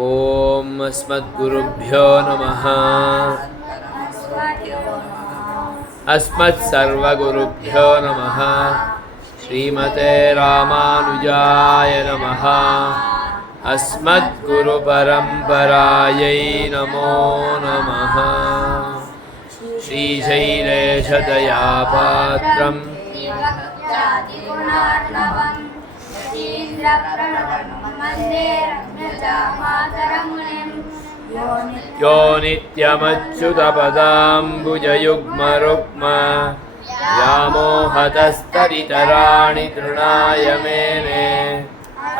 ओम अस्मद्गुरुभ्यो नमः। अस्मत्सर्वगुरुभ्यो नमः। श्रीमते रामानुजाय नमः। अस्मद्गुरुपरम्परायै नमो नमः। श्रीशैलेशदयापात्रं यो नित्यमच्युतपदाम्बुजयुग्मरुक्म व्यामोहतस्तरितराणि तृणाय मेने।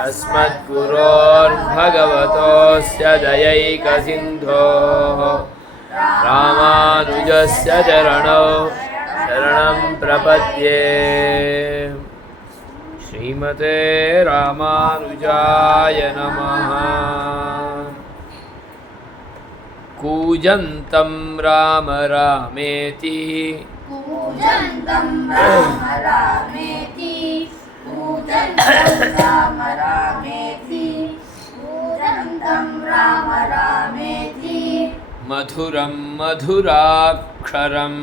अस्मद्गुरोर्भगवतोऽस्य दयैकसिन्धोः रामानुजस्य चरणौ शरणं प्रपद्ये। श्रीमते रामानुजाय नमः। कूजन्तं राम रामेति कूजन्तं राम रामेति कूजन्तं राम रामेति कूजन्तं राम रामेति मधुरं मधुराक्षरं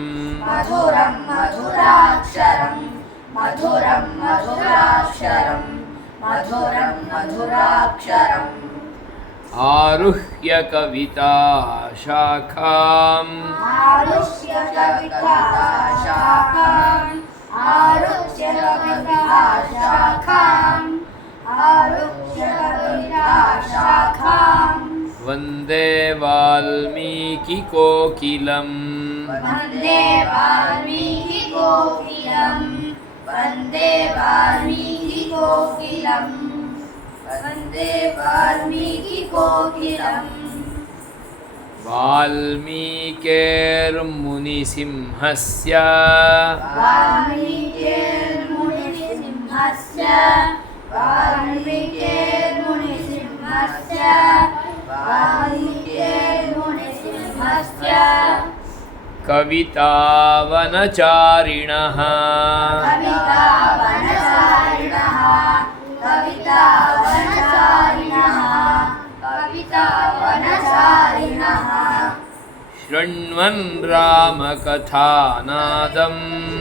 मधुरं मधुराक्षरं मधुरं मधुराक्षरं मधुरं मधुराक्षरम् आरुह्य कविता शाखाम् आरुह्य कविता शाखाम् आरुह्य कविता शाखाम् आरुह्य कविता शाखाम् वन्दे वाल्मीकिकोकिलम् वन्दे वाल्मीकिकोकिलम् वन्दे वाल्मीकिकोकिलम् वन्दे वाल्मीकिकोकिलम् वाल्मीकिर्मुनिसिंहस्य वाल्मीकिर्मुनिसिंहस्य वाल्मीकिर्मुनिसिंहस्य वाल्मीकिर्मुनिसिंहस्य कवितावनचारिणः कवितावनचारिणः कवितावनचारिणः कवितावनचारिणः शृण्वन् रामकथानादम्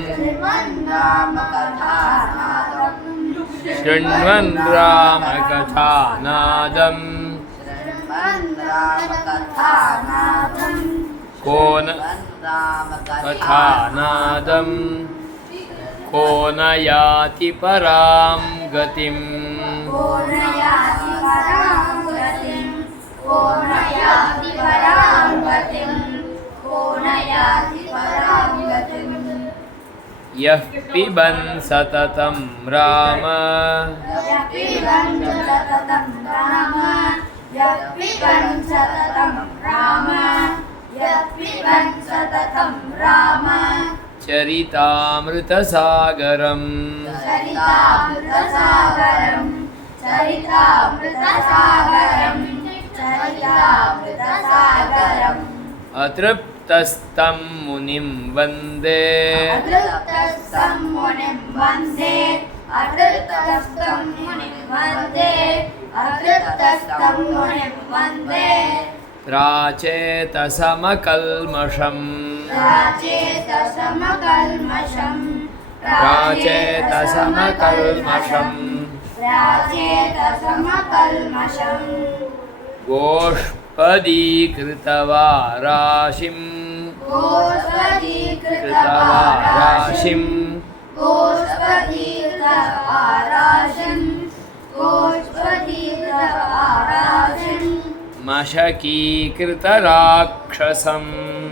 शृण्वन् रामकथानादम् शृण्वन् रामकथानादम् शृण्वन् रामकथानादम् को न कथानादम् को न याति परां गतिम् को न याति परां गतिम् को न याति परां गतिम् को न याति परां गतिम् यः पिबन् सततं राम यः पिबन् सततं राम यः पिबन् सततं राम यः पिबन् सततं राम चरितामृतसागरम् चरितामृतसागरम् चरितामृतसागरम् चरितामृतसागरम् अतृप्तस्तं मुनिं वन्दे अतृप्तस्तं मुनिं वन्दे अतृप्तस्तं मुनिं वन्दे अतृप्तस्तं मुनिं वन्दे प्राचेतसमकल्मषम् प्राचेतसमकल्मषम् प्राचेतसमकल्मषम् प्राचेतसमकल्मषम् गोष्पदीकृतवाराशिम् गोष्पदीकृतवाराशिम् गोष्पदीकृतवाराशिम् गोष्पदीकृतवाराशिम् मशकीकृतराक्षसम्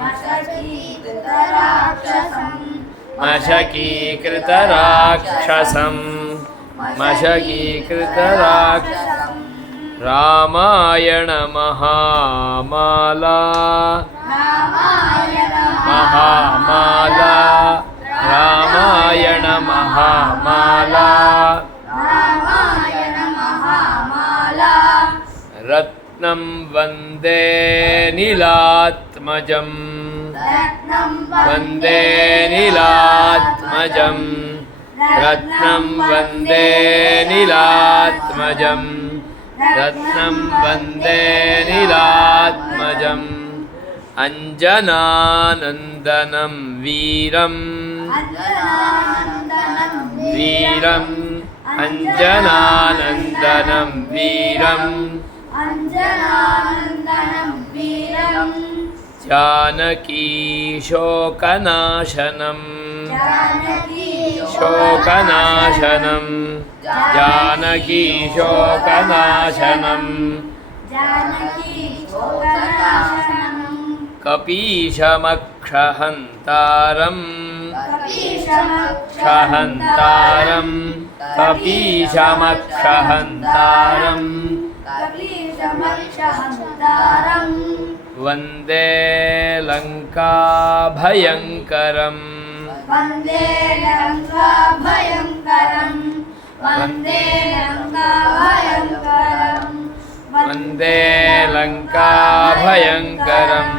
मशकीकृतराक्षसम् मशकीकृतराक्षसम् मशकीकृतराक्षसम् रामायण महामाला महामाला रामायण महामाला रामायण महामाला रत्नं वन्दे नीलात्मजम् रत्नं वन्दे नीलात्मजम् रत्नं वन्दे नीलात्मजम् रत्नं वन्दे नीलात्मजम् अञ्जनानन्दनं वीरम् वीरम् अञ्जनानन्दनं वीरम् जानकी शोकनाशनं शोकनाशनं जानकी शोकनाशनं कपीशमक्षहन्तारम् क्षहन्तारम् कपीशमक्षहन्तारम् वन्दे लङ्काभयङ्करम् वन्दे लङ्काभयङ्करम् वन्दे लङ्काभयङ्करम् वन्दे लङ्काभयङ्करम्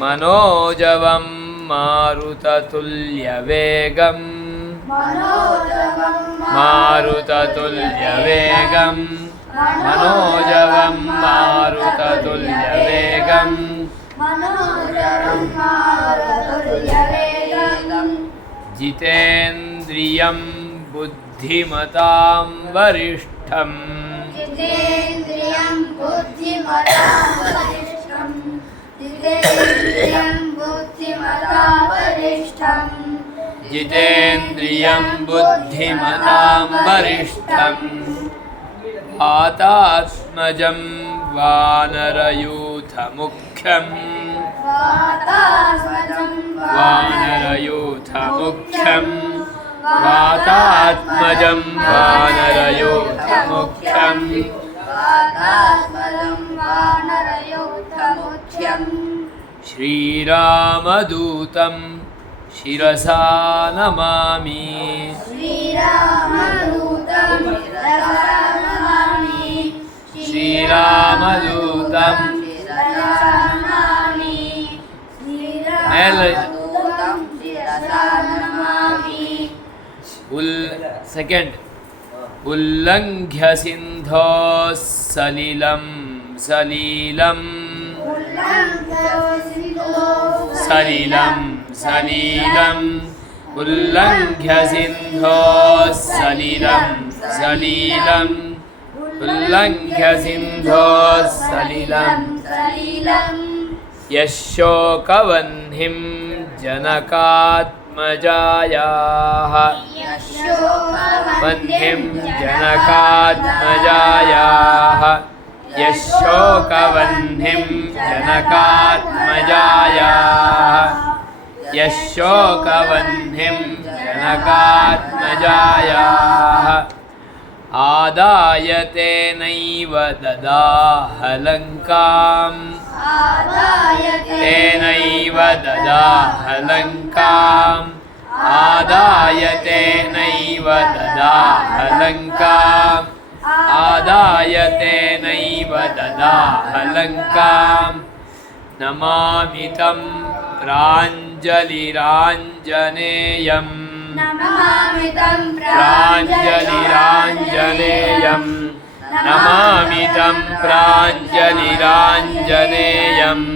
मनोजवं मारुततुल्यवेगम् मारुततुल्यवेगम् मनोजवं मारुततुल्यवेगम् जितेन्द्रियं बुद्धिमतां वरिष्ठम् जितेन्द्रियं बुद्धिमतां वरिष्ठम् जितेन्द्रियं बुद्धिमतां वरिष्ठम् जितेन्द्रियं बुद्धिमतां वरिष्ठम् वातात्मजं वानरयूथमुख्यम् वानरयूथमुख्यम् वातात्मजं वानरयूथमुख्यम् श्रीरामदूतं शिरसा नमामि श्रीरामदूतं सेकेंड उल्लङ्घ्य सिन्धोः सलिलं सलिलं सलिलं सलिलं उल्लङ्घ्य सिन्धोः सलिलं सलिलं उल्लङ्घ्य सिन्धोः सलिलं यशोकवह्निं जनकात्मजायाः वह्निं जनकात्मजायाः यशोकवह्निं जनकात्मजायाः यशोकवह्निं जनकात्मजायाः आदाय तेनैव ददाह लङ्काम् तेनैव ददाह लङ्काम् आदाय तेनैव ददाह लङ्काम् आदाय तेनैव ददाह लङ्काम् नमामि तं प्राञ्जलिराञ्जनेयम् प्राञ्जलिराञ्जनेयम् नमामि तं प्राञ्जलिराञ्जनेयम्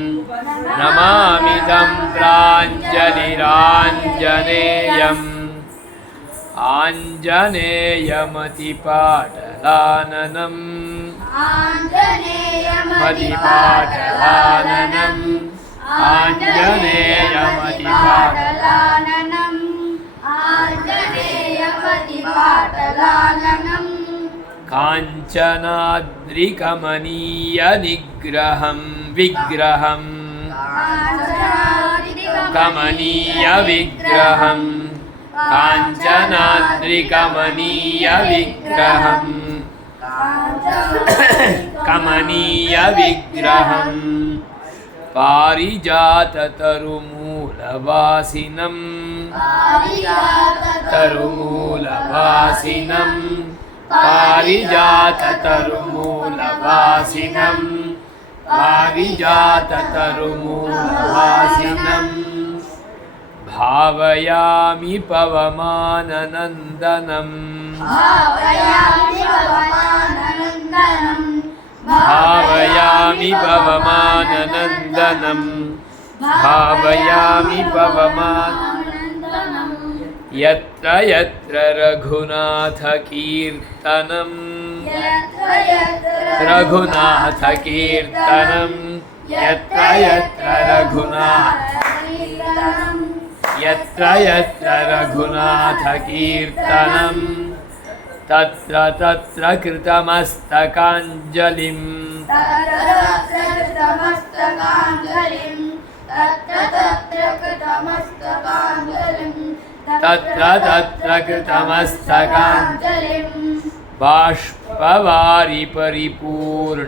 नमामि तं प्राञ्जलिराञ्जनेयम् आञ्जनेयमतिपाटलाननम् मतिपाटलाननम् आञ्जनेयमतिपाटलाननम् काञ्चनाद्रिकमनीयनिग्रहं विग्रहं कमनीयविग्रहं काञ्चनाद्रिकमनीयविग्रहं कमनीयविग्रहं पारिजाततरुमूलवासिनं तरुमूलवासिनं पारिजाततरुमूलवासिनं पारिजाततरुमूलवासिनं भावयामि पवमाननन्दनं भावयामि पवमाननन्दनं भावयामि पवमाननन्दनं यत्र यत्र रघुनाथकीर्तनं रघुनाथकीर्तनं यत्र यत्र रघुनाथकीर्तनं तत्र तत्र कृतमस्तकाञ्जलिं तत्र तत्र कृतमस्तकाञ्जलिं बाष्पवारि परिपूर्णलोचनं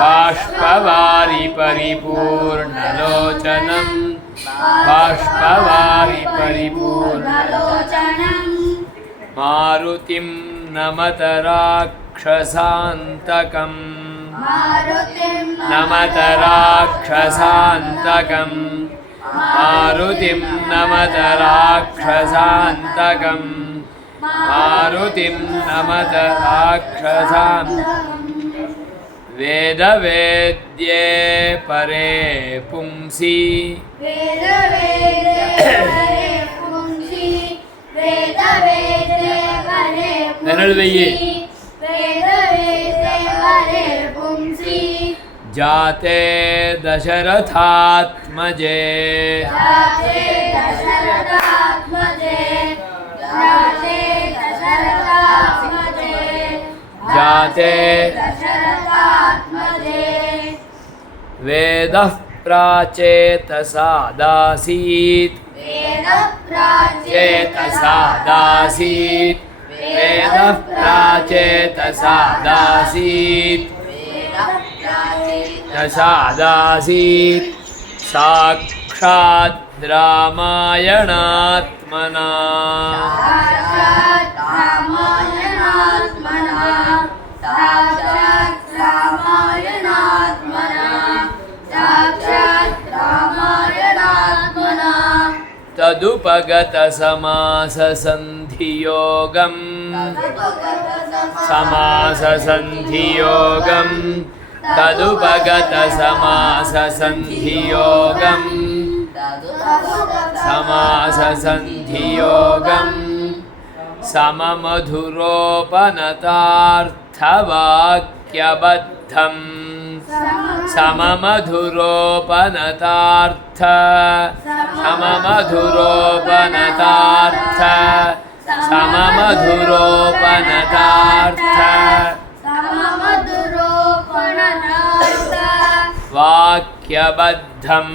बाष्पवारि परिपूर्णलोचनं बाष्पवारि परिपूर्णलोचनं मारुतिं नमत राक्षसान्तकं नमत राक्षसान्तकं मारुतिं नमत राक्षसान्तकं मारुतिं नमत राक्षसान्तकं वेदवेद्ये परे पुंसि जाते दशरथात्मजे जाते वेदः प्राचेतसादासीत् वेदः प्राचेतसादासीत् साक्षात् रामायणात्मना तदुपगत समाससन्धियोगं तदुपगत समाससन्धियोगं सममधुरोपनतार्थवाक्यबद्धं वाक्यबद्धं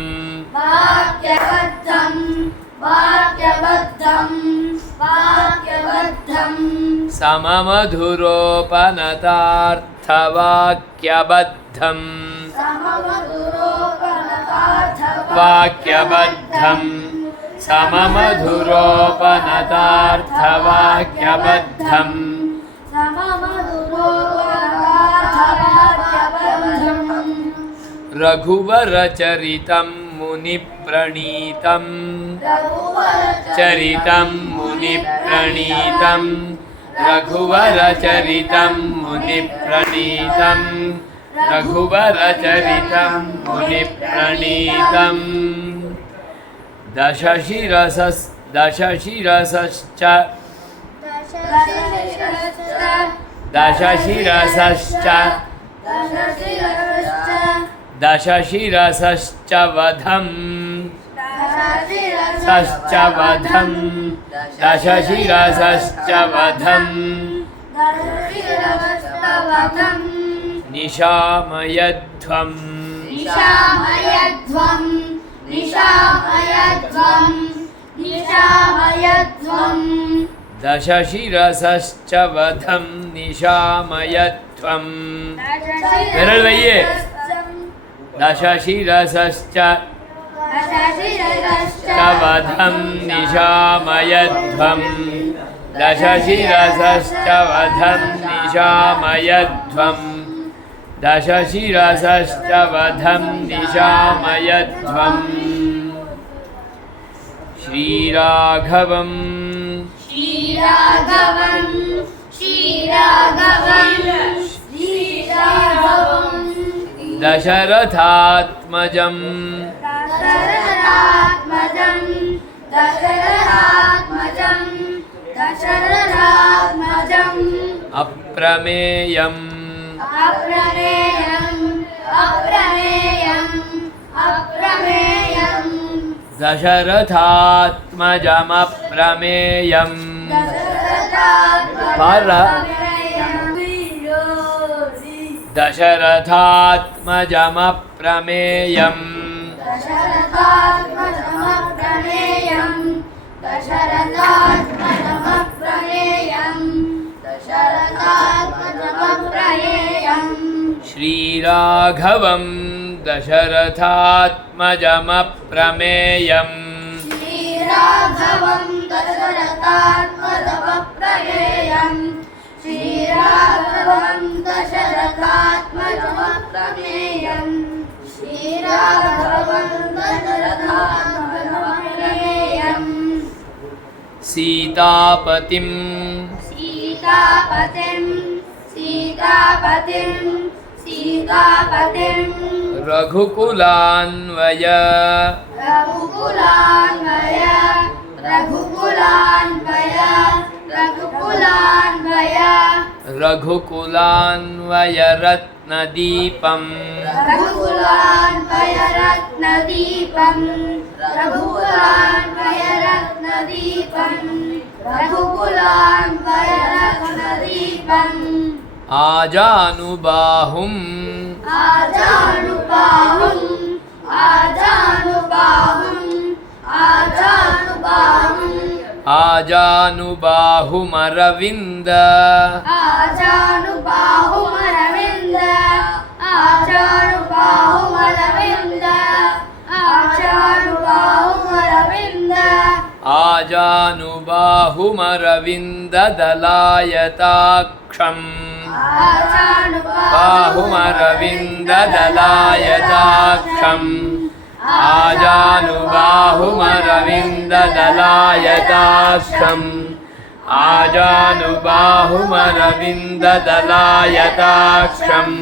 सममधुरोपनतार्थवाक्यबद्धं सममधुरोपनतार्थवाक्यबद्धं रघुवरचरितं मुनिप्रणीतं रघुवरचरितं मुनिप्रणीतं दशशिरसश्च वधं निशामयध्वं दशशिरसश्च वधं निशामयध्वं विरल भैये दशशिरसश्च वधं निशामयध्वं दशशिरसश्च वधं निशामयध्वं दशशिरसश्च वधं निशामयध्वं श्रीराघवं श्रीराघवं श्रीराघवं श्रीराघवं दशरथात्मजं दशरथात्मजं दशरथात्मजं दशरथात्मजम् अप्रमेयम् अप्रमेयम् अप्रमेयम् अप्रमेयम् दशरथात्मजमप्रमेयम् दशरथात्मजमप्रमेयम् दशरथात्मजमप्रमेयम् दशरथात्मजमप्रमेयम् दशरथात्मजमप्रमेयम् श्रीराघवं दशरथात्मजमप्रमेयम् श्रीराघवं दशरथात्मजमप्रमेयम् श्रीराघवं दशरथात्मजमप्रमेयम् श्रीराघवं दशरथात्मजमप्रमेयम् सीतापतिं सीतापतिं सीतापतिं सीतापतिं रघुकुलान्वय रघुकुलान्वय रघुकुलान्वय रघुकुलान्वय रघुकुलान्वय रत्नदीपं रघुकुलान्वय रत्नदीपं रघुकुलान्वय रत्नदीपं रघुकुलान्वय रत्नदीपम् आजानुबाहुम् आजानुबाहुम् आजानुबाहुम् आजानुबाहुम् आजानुबाहुमरविन्द आजानुबाहुमरविन्द आजानुबाहुमरविन्द आजानुबाहुमरविन्द आजानुबाहुमरविन्ददलायताक्षम् बाहुमरविन्ददलायताक्षम् आजानुबाहुमरविन्ददलायताक्षम् आजानुबाहुमरविन्ददलायताक्षम्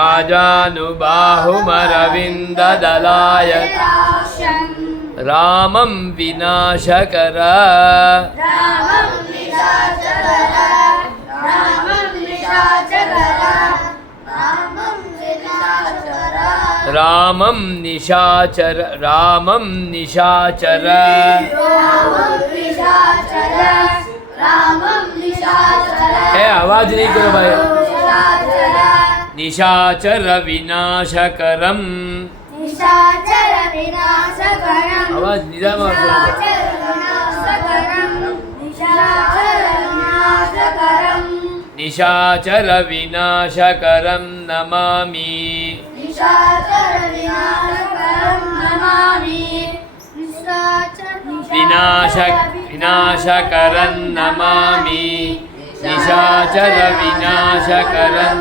आजानुबाहुमरविन्ददलायताक्षम् रामं विनाशकर रामं निशाचर रामं निशाचर रामं निशाचर रामं निशाचर रामं निशाचर रामं निशाचर रामं निशाचर ए आवाज नहीं करो भाई निशाचर निशाचर विनाशकरम निशाचर विनाशकरम् आवाज निजाम निशाचर विनाशकरम् निशाचर विनाशकरम् निशाचर विनाशकरं नमामि निशाचर विनाशकरं नमामि विनाशकरं नमामि निशाचर विनाशकरं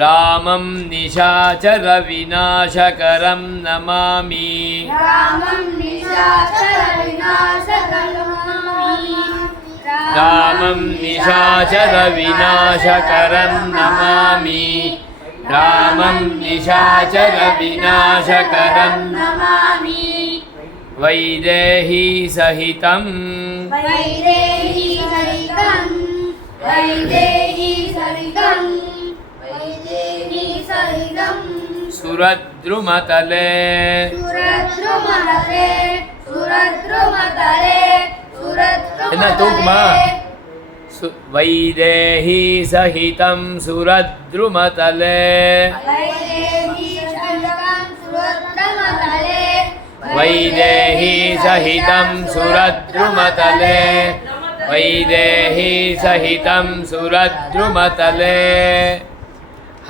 रामं निशाचर विनाशकरं नमामि रामं निशाचर विनाशकरं नमामि रामं निशाचर विनाशकरं नमामि रामं निशाचर विनाशकरं नमामि वैदेही सहितं वैदेही सहितं वैदेही सहितं वैदेही सहितं सुरद्रुमतले सुरद्रुमतले सुरद्रुमतले என்ன தூக்குமா वैदेही सहितं सुरद्रुमतले वैदेही सहितं सुरद्रुमतले वैदेही सहितं सुरद्रुमतले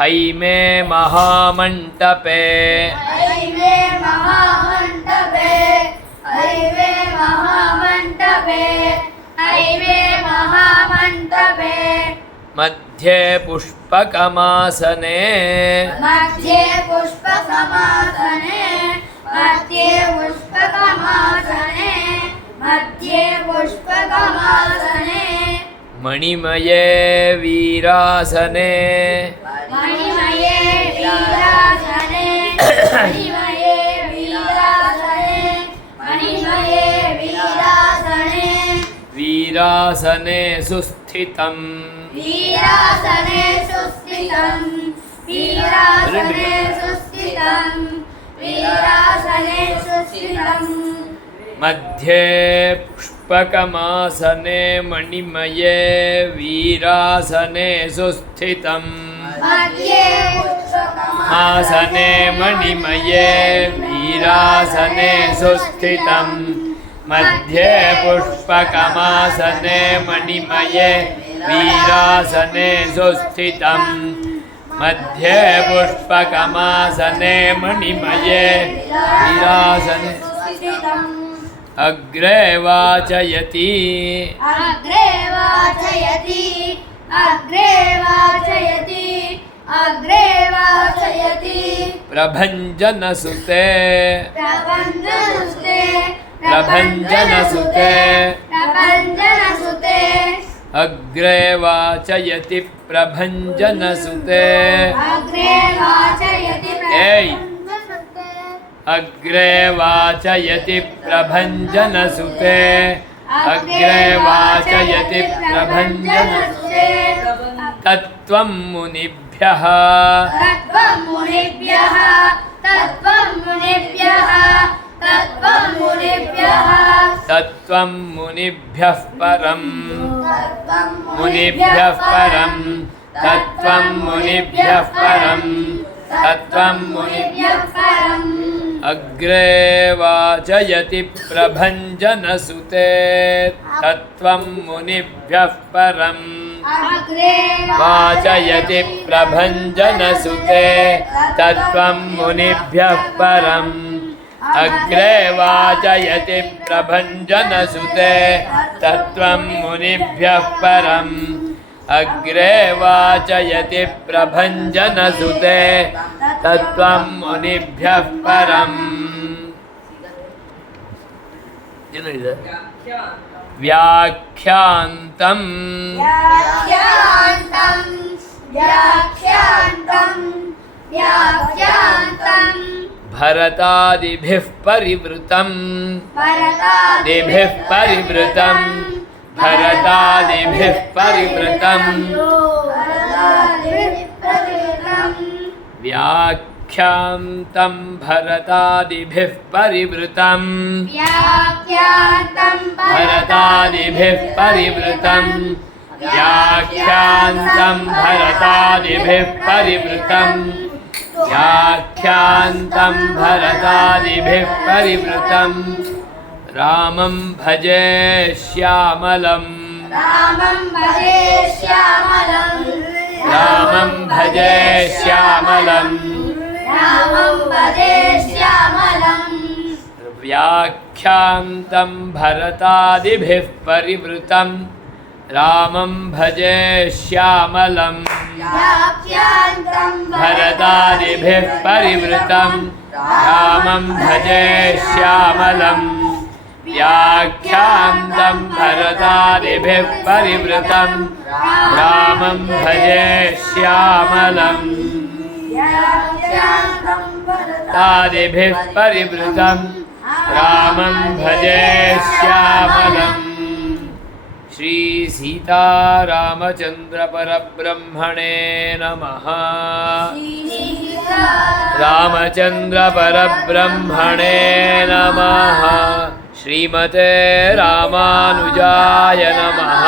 हैमे महामण्टपे हैवे महामण्टपे हैवे महामण्टपे हैवे महामण्टपे मध्ये पुष्पकमासने मध्ये पुष्पकमासने मध्ये पुष्पकमासने मध्ये पुष्पकमासने मणिमये वीरासने मणिमये वीरासने मणिमये वीरासने मणिमये वीरासने वीरासने सुस्थितं वीरासने सुस्थितं वीरासने सुस्थितं वीरासने सुस्थितं मध्ये पुष्पकमासने मणिमये वीरासने सुस्थितं मध्ये पुष्पकमासने आसने मणिमये वीरासने सुस्थितं मध्ये पुष्पकमासने मणिमये वीरासने सुस्थितं मध्ये पुष्पकमासने मणिमये वीरासने अग्रे वाचयति अग्रे वाचयति अग्रे वाचयति अग्रे वाचयति प्रभञ्जनसुते प्रभञ्जनसुते प्रभञ्जनसुते प्रभञ्जनसुते अग्रे वाचयति प्रभञ्जनसुते अग्रे वाचयति एय। प्रभञ्जनसुते अग्रे वाचयति प्रभञ्जनसुते अग्रे वाचयति प्रभञ्जनसुते तत्त्वं मुनिभ्यः तत्त्वं मुनिभ्यः तत्त्वं मुनिभ्यः तत्त्वं मुनिभ्यः तत्त्वं मुनिभ्यः परं तत्त्वं मुनिभ्यः परं तत्त्वं मुनिभ्यः परं तत्त्वं मुनिभ्यः मुनिभ्यः परम् अग्रे वाचयति प्रभञ्जनसुते तत्त्वं मुनिभ्यः परम् अग्रे वाचयति प्रभञ्जनसुते तत्त्वं मुनिभ्यः परम् अग्रे वाचयति प्रभञ्जनसुते तत्त्वं मुनिभ्यः परम् अग्रे वाचयति प्रभञ्जनसुते तत्त्वं मुनिभ्यः परम् व्याख्यान्तम् व्याख्यान्तं व्याख्यान्तं व्याख्यान्तं भरतादिभिः परिवृतम् भरतादिभिः परिवृतम् भरतादिभिः परिवृतम् भरतादिभिः परिवृतम् व्याख्यान्तं भरतादिभिः परिवृतम् व्याख्यान्तं भरतादिभिः परिवृतम् व्याख्यान्तं भरतादिभिः परिवृतम् व्याख्यान्तं भरतादिभिः परिवृतम् रामं भजे श्यामलम् रामं भजे श्यामलम् रामं भजे श्यामलम् रामं भजे श्यामलम् व्याख्यान्तं भरतादिभिः परिवृतम् रामं भजे श्यामलम् व्याख्यान्तं भरतादिभिः परिवृतम् रामं भजे श्यामलम् व्याख्यान्तं भरतादिभिः परिवृतम् रामं भजे श्यामलम् व्याख्यान्तं तादिभिः परिवृतम् रामं भजे श्यामलम् श्री सीतारामचन्द्र परब्रह्मणे नमः रामचन्द्र परब्रह्मणे नमः श्रीमते रामानुजाय नमः।